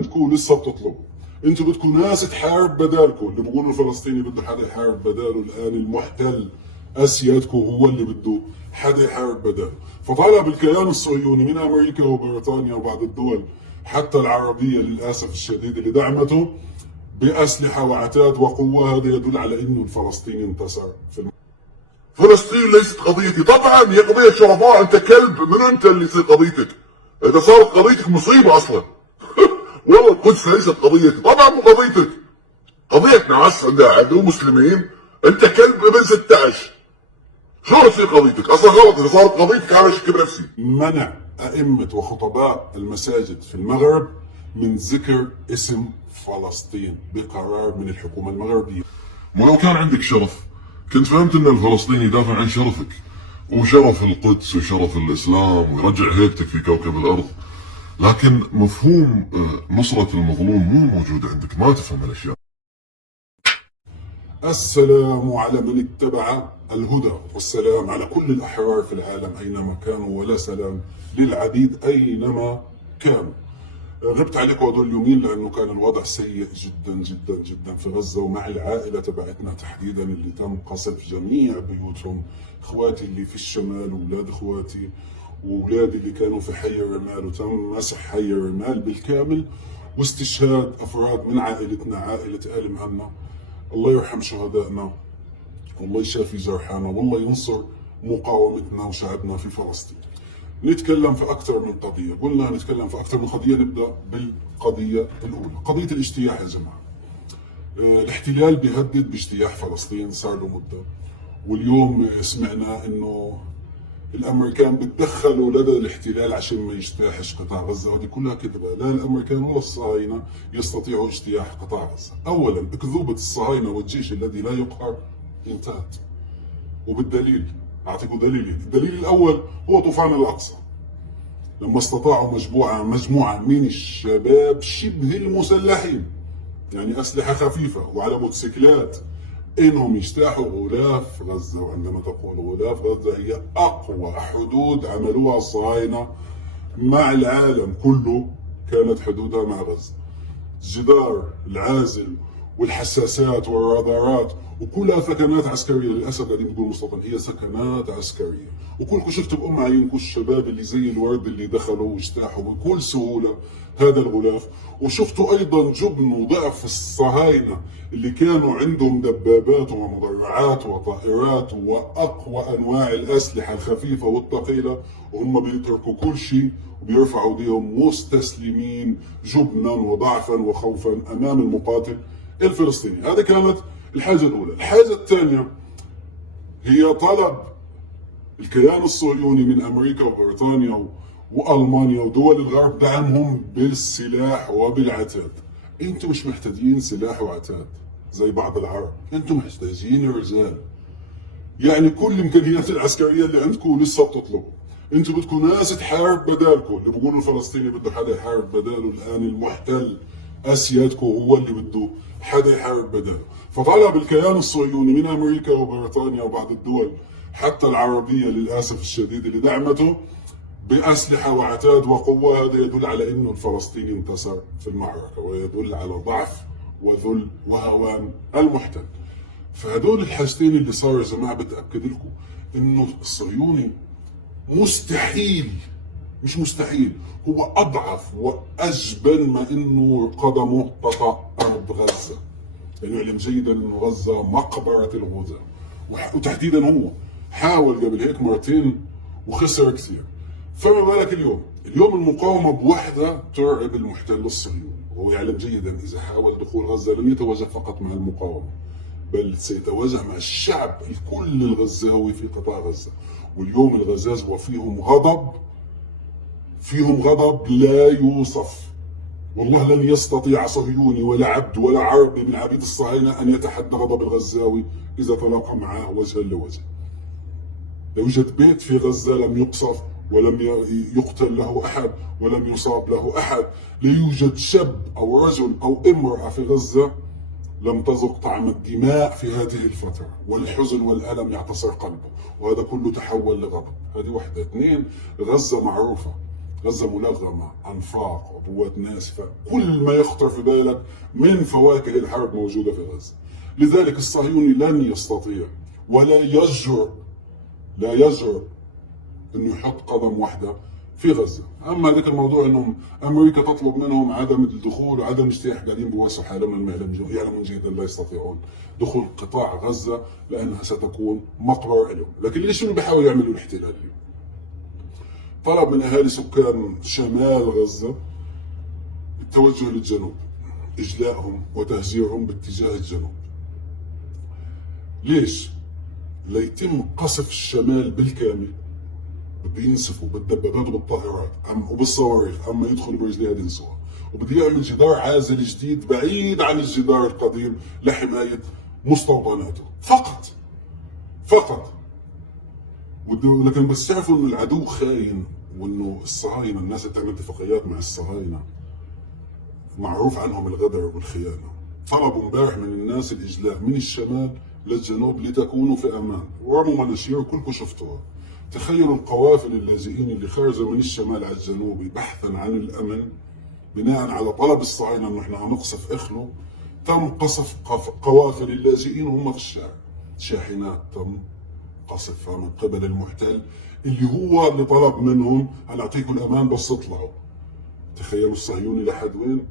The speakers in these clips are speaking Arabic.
بدكم لسه بتطلبوا. انتوا بدكم ناس تحارب بدالكم، اللي بيقولوا الفلسطيني بده حدا يحارب بداله. الان المحتل اسيادكم هو اللي بده حدا يحارب بداله، فطلب الكيان الصهيوني من امريكا وبريطانيا وبعض الدول حتى العربيه للاسف الشديد اللي دعمته باسلحه وعتاد وقوه. هذا يدل على انه الفلسطيني انتصر فلسطين ليست قضيتي. طبعا هي قضية شرفاء. انت كلب، من انت اللي يصير قضيتك؟ اذا صارت قضيتك مصيبة اصلا. والله القدس ليست قضيتي، طبعا مو قضيتك. قضية ناس عندها عدو مسلمين. انت كلب ابن 16. شلون تصير قضيتك؟ اصلا غلط اذا صارت قضيتك. على شك بنفسي. منع ائمه وخطباء المساجد في المغرب من ذكر اسم فلسطين بقرار من الحكومه المغربيه. ولو كان عندك شرف كنت فهمت ان الفلسطيني يدافع عن شرفك وشرف القدس وشرف الاسلام ويرجع هيبتك في كوكب الارض، لكن مفهوم نصرة المظلوم مو موجود عندك، ما تفهم الاشياء. السلام على من اتبع الهدى، والسلام على كل الأحرار في العالم أينما كانوا، ولا سلام للعبيد أينما كانوا. غبت عليكم هدول اليومين لأنه كان الوضع سيء جدا جدا جدا في غزة، ومع العائلة تبعتنا تحديدا اللي تم قصف جميع بيوتهم. إخواتي اللي في الشمال وأولاد إخواتي وأولادي اللي كانوا في حي الرمال، وتم مسح حي الرمال بالكامل، واستشهاد أفراد من عائلتنا، عائلة آل مهنا. الله يرحم شهدائنا، والله يشافي جرحانا، والله ينصر مقاومتنا وشعبنا في فلسطين. نتكلم في أكثر من قضية، قلنا نتكلم في أكثر من قضية. نبدأ بالقضية الأولى، قضية الاجتياح. يا جماعة، الاحتلال بيهدد باجتياح فلسطين صار له مدة، واليوم سمعنا إنه الامريكان بتدخلوا لدى الاحتلال عشان ما يجتاحش قطاع غزه. وهذه كلها كذبه، لا الامريكان ولا الصهاينه يستطيعوا اجتياح قطاع غزه. اولا، اكذوبه الصهاينه والجيش الذي لا يقهر انتهت، وبالدليل اعطيكم دليل. الدليل الاول هو طوفان الاقصى، لما استطاعوا مجموعه من الشباب شبه المسلحين، يعني اسلحه خفيفه وعلى موتوسيكلات، انهم يجتاحوا غلاف غزه. وعندما تقول غلاف غزه، هي اقوى حدود عملوها الصهاينه مع العالم كله، كانت حدودها مع غزه. الجدار العازل والحساسات والرادارات، وكلها ثكنات عسكريه. للاسف قاعدين بيقولوا مستوطن، هي سكنات عسكريه. وكلكم شفتوا بأم عيونكم الشباب اللي زي الورد اللي دخلوا واجتاحوا بكل سهوله هذا الغلاف. وشفتوا ايضا جبن وضعف الصهاينه اللي كانوا عندهم دبابات ومدرعات وطائرات واقوى انواع الاسلحه الخفيفه والثقيله، وهم بيتركوا كل شيء وبيرفعوا ايديهم مستسلمين جبنا وضعفا وخوفا امام المقاتل الفلسطيني. هذه كانت الحاجه الاولى. الحاجه الثانيه هي طلب الكيان الصهيوني من امريكا وبريطانيا والمانيا ودول الغرب دعمهم بالسلاح وبالعتاد. انتم مش محتاجين سلاح وعتاد زي بعض العرب، انتم محتاجين رجال. يعني كل الامكانيات العسكريه اللي عندكم لسه بتطلبوا. انتم بدكم ناس تحارب بدالكم، اللي بيقولوا الفلسطيني بده حدا يحارب بداله. الان المحتل اسيادكم هو اللي بده حدا يحارب بداله. فطلب الكيان الصهيوني من امريكا وبريطانيا وبعض الدول حتى العربيه للاسف الشديد اللي دعمته باسلحه وعتاد وقوه. هذا يدل على انه الفلسطيني انتصر في المعركه، ويدل على ضعف وذل وهوان المحتل. فهدول الحاجتين اللي صاروا يا جماعه، بتاكد لكم انه الصهيوني مستحيل، مش مستحيل، هو اضعف واجبن ما انه قدمه تطأ ارض غزه. لانه يعلم جيدا انه غزه مقبره الغزاة، وتحديدا هو حاول قبل هيك مرتين وخسر كثير. فما بالك اليوم المقاومه بوحده ترعب المحتل الصهيوني، وهو يعلم جيدا اذا حاول دخول غزه لن يتواجه فقط مع المقاومه، بل سيتواجه مع الشعب الكل الغزاوي في قطاع غزه. واليوم الغزاويه فيهم غضب لا يوصف. والله لن يستطيع صهيوني ولا عبد ولا عربي من عبيد الصهاينه ان يتحدى غضب الغزاوي اذا تلاقى معه وجها لوجه. لا يوجد بيت في غزه لم يقصف ولم يقتل له احد ولم يصاب له احد. لا يوجد شاب او رجل او امراه في غزه لم تذق طعم الدماء في هذه الفترة، والحزن والألم يعتصر قلبه، وهذا كله تحول لغضب. هذه واحدة. اثنين، غزة معروفة غزة ملغمة، أنفاق، عبوات ناسفة، كل ما يخطر في بالك من فواكه الحرب موجودة في غزة. لذلك الصهيوني لن يستطيع ولا يجرؤ، لا يجرؤ انه يحط قدم واحدة في غزة. اما ذاك الموضوع انهم امريكا تطلب منهم عدم الدخول وعدم الاجتياح، قاعدين بواسوا حالهم، يعلمون جيدا لا يستطيعون دخول قطاع غزة لانها ستكون مقبرة لهم. لكن ليش بيحاولوا يعملوا الاحتلال اليوم؟ طلب من اهالي سكان شمال غزة التوجه للجنوب، اجلائهم وتهجيرهم باتجاه الجنوب. ليش؟ ليتم قصف الشمال بالكامل، بده ينسفوا بالدبابات وبالطائرات وبالصواريخ، اما يدخلوا برجليها ينسوها. وبده يعمل جدار عازل جديد بعيد عن الجدار القديم لحمايه مستوطناته فقط. فقط. لكن بس تعرفوا انه العدو خاين، وانه الصهاينه، الناس اللي بتعمل اتفاقيات مع الصهاينه معروف عنهم الغدر والخيانه. طلبوا امبارح من الناس الاجلاء من الشمال للجنوب لتكونوا في امان، ورموا مناشير وكلكم شفتوها. تخيلوا القوافل اللاجئين اللي خارجه من الشمال على الجنوب بحثا عن الامن بناء على طلب الصهاينه انه احنا هنقصف اخلو. تم قصف قوافل اللاجئين وهم في الشارع. شاحنات تم قصفها من قبل المحتل اللي هو اللي طلب منهم هنعطيكم الامان بس اطلعوا. تخيلوا الصهيوني لحد وين؟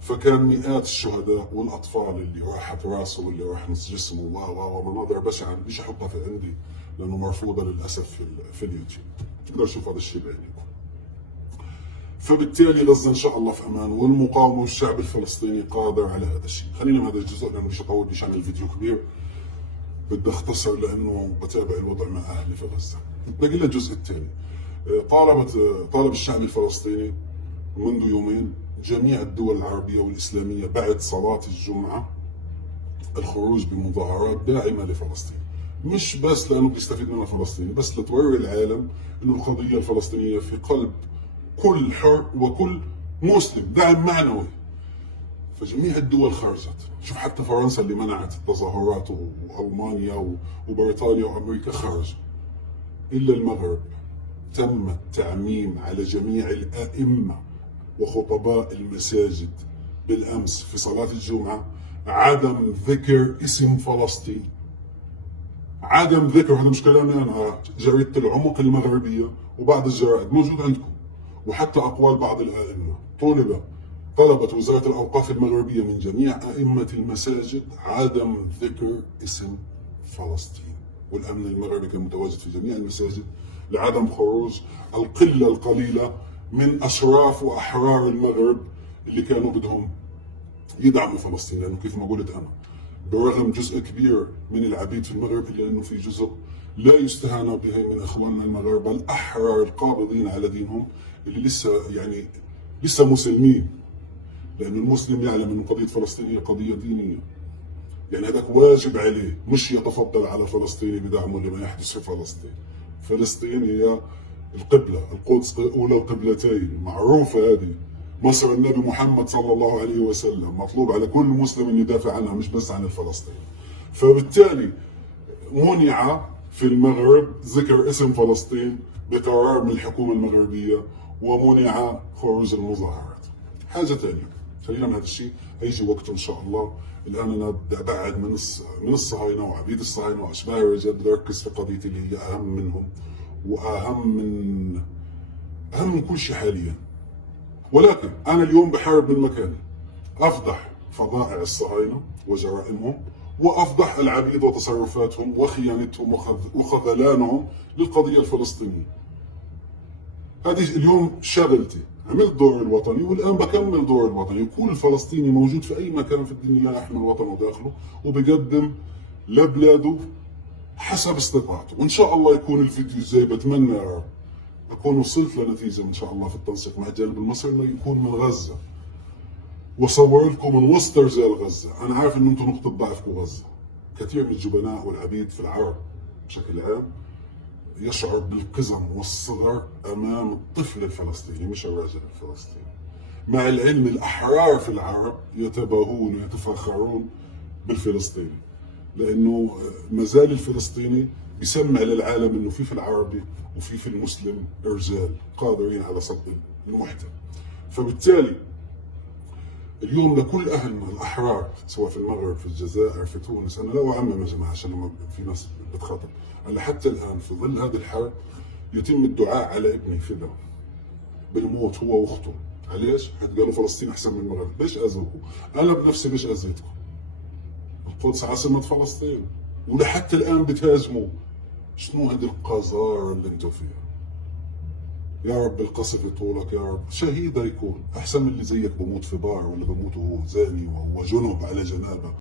فكان مئات الشهداء والاطفال اللي راحت راسه واللي راح نص جسمه ومناظر بشعه. مش احطها في عندي لانه مرفوضه للاسف في اليوتيوب، تقدر تشوف هذا الشيء بعينكم. فبالتالي غزه ان شاء الله في امان، والمقاومه والشعب الفلسطيني قادر على هذا الشيء. خلينا بهذا الجزء لانه مش هطول، مش عامل فيديو كبير، بدي اختصر لانه بتابع الوضع مع اهلي في غزه. باقي لنا الجزء الثاني. طالب الشعب الفلسطيني منذ يومين جميع الدول العربية والإسلامية بعد صلاة الجمعة الخروج بمظاهرات داعمة لفلسطين. مش بس لأنه بيستفيد منها فلسطين، بس لتوري العالم أنه القضية الفلسطينية في قلب كل حر وكل مسلم، دعم معنوي. فجميع الدول خرجت. شوف حتى فرنسا اللي منعت التظاهرات وألمانيا وبريطانيا وأمريكا خرجوا، إلا المغرب تم التعميم على جميع الأئمة وخطباء المساجد بالأمس في صلاة الجمعة عدم ذكر اسم فلسطين. عدم ذكر، هذا مش كلامي أنا، جريدة العمق المغربية وبعض الجرائد موجود عندكم، وحتى أقوال بعض الأئمة. طلبت وزارة الأوقاف المغربية من جميع أئمة المساجد عدم ذكر اسم فلسطين، والأمن المغربي كان متواجد في جميع المساجد لعدم خروج القلة القليلة من أشراف وأحرار المغرب اللي كانوا بدهم يدعموا فلسطين. لأنه كيف ما قلت أنا، برغم جزء كبير من العبيد في المغرب إلا أنه في جزء لا يستهان به من إخواننا المغاربة الأحرار القابضين على دينهم اللي لسه مسلمين. لأن المسلم يعلم أن قضية فلسطين هي قضية دينية، يعني هذاك واجب عليه، مش يتفضل على فلسطيني بدعمه لما يحدث في فلسطين. فلسطين هي القبلة، القدس أولى القبلتين، معروفة هذه. مصر النبي محمد صلى الله عليه وسلم، مطلوب على كل مسلم أن يدافع عنها مش بس عن الفلسطين. فبالتالي منع في المغرب ذكر اسم فلسطين بقرار من الحكومة المغربية، ومنع خروج المظاهرات. حاجة ثانية، خلينا من هذا الشيء هيجي وقته إن شاء الله. الآن أنا بدي أبعد من الصهاينة وعبيد الصهاينة وأشباه الرجال، بدي أركز في قضيتي اللي هي أهم منهم وأهم من كل شيء حاليا. ولكن أنا اليوم بحارب من مكاني، أفضح فظائع الصهاينة وجرائمهم، وأفضح العبيد وتصرفاتهم وخيانتهم وخذلانهم للقضية الفلسطينية. هذه اليوم شغلتي، عملت دور الوطني والآن بكمل دور الوطني. وكل فلسطيني موجود في أي مكان في الدنيا يحمل وطنه داخله وبقدم لبلاده حسب استطاعته. وإن شاء الله يكون الفيديو الجاي، بتمنى يا رب أكون وصلت لنتيجة إن شاء الله في التنسيق مع الجانب المصري، إنه يكون من غزة وصور لكم من وسط رجال غزة. أنا عارف إن أنتم نقطة ضعفكم غزة. كثير من الجبناء والعبيد في العرب بشكل عام يشعر بالقزم والصغر أمام الطفل الفلسطيني مش الرجل الفلسطيني، مع العلم الأحرار في العرب يتباهون ويتفاخرون بالفلسطيني، لأنه مازال الفلسطيني بيسمع للعالم انه في العربي وفي المسلم رجال قادرين على صد المحتل. فبالتالي اليوم لكل اهلنا الاحرار سواء في المغرب في الجزائر في تونس، انا لا اعمم يا جماعه عشان لما في ناس بتخاطب، انا حتى الان في ظل هذه الحرب يتم الدعاء على ابني فدا بالموت هو واخته. ليش؟ قالوا فلسطين احسن من المغرب، ليش اذوكم؟ انا بنفسي ليش اذيتكم؟ القدس عاصمة فلسطين ولحتى الان بتهاجموا. شنو هذه القذارة اللي انتم فيها؟ يا رب القصف يطولك يا رب، شهيد يكون احسن من اللي زيك بموت في بار ولا بموت وهو زاني وهو جنب على جنابه.